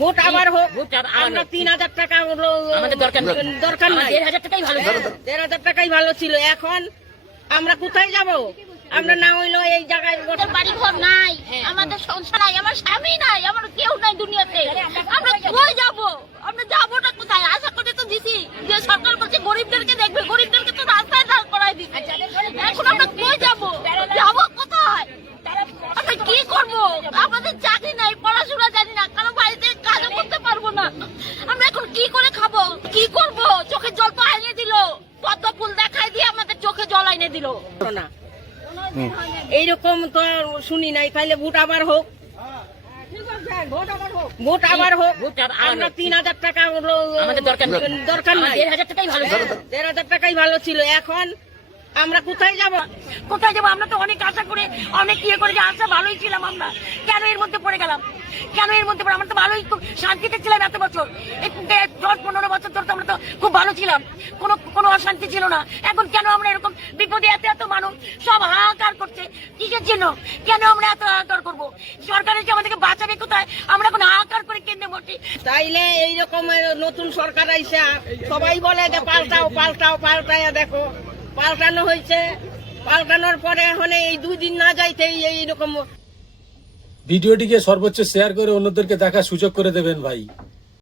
Vote আবার হোক। আমরা 3000 টাকা আমাদের দরকার নাই, 1500 টাকাই ভালো, 1500 টাকাই ভালো ছিল। এখন আমরা কোথায় যাব? আমরা না হইলো এই জায়গায় বাড়ি ঘর নাই, আমাদের সংসার নাই, আমার স্বামী নাই, আমার কেউ নাই দুনিয়াতে। আমরা কই যাব? আমরা যাবোটা কোথায়? আশা করে তো দিছি যে সরকার বলছে গরিবদেরকে দেখবে, গরিবদেরকে তো রাস্তায় দাঁড় করাই দিচ্ছে। এখন আমরা কই যাব? যাব কোথায়? আমরা কি করব? আমাদের চাকরি নাই, পড়াশোনা জানি না, কারণ বাড়িতে কাজও করতে পারবো না। আমরা এখন কি করে খাবো? কি করব? চোখে জল তো আইনে দিল, পদ্ম ফুল দেখাই দিয়ে আমাদের চোখে জল আইনে দিল না। এইরকম তো শুনি নাই। তাইলে ভোট আবার হোক, ভোট আবার হোক। আমরা 3000 টাকা আমাদের দরকার নাই, 1500 টাকাই ভালো, 1500 টাকাই ভালো ছিল। এখন আমরা কোথায় যাব? কোথায় যাবো? আমরা তো অনেক আশা করে অনেক ইয়ে করে যে আশা ভালোই ছিলাম, আমরা কেন এর মধ্যে পড়ে গেলাম? কেন এর মধ্যে পড়ে? আমরা তো ভালোই শান্তিতে ছিলাম এত বছর, 10-15 বছর ধরে তো আমরা তো খুব ভালো ছিলাম, কোনো অশান্তি ছিল না। এখন কেন আমরা এরকম বিপদে এত মানুষ সব হাহাকার করছে? কিসের জন্য? কেন আমরা এত হাহাকার করবো? সরকারের যে আমাদেরকে বাঁচাবে কোথায়? আমরা এখন হাহাকার করে কেন্দ্রে বসি। তাইলে এইরকম নতুন সরকার আইসা সবাই বলে যে পাল্টাও পাল্টাও, পাল্টাইয়া দেখো। পাল্টানো হয়েছে, পাল্টানোর পরে এখন এই 2 দিন না যাইতেই এইরকম। ভিডিওটিকে সর্বোচ্চ শেয়ার করে অন্যদেরকে দেখার সুযোগ করে দেবেন ভাই।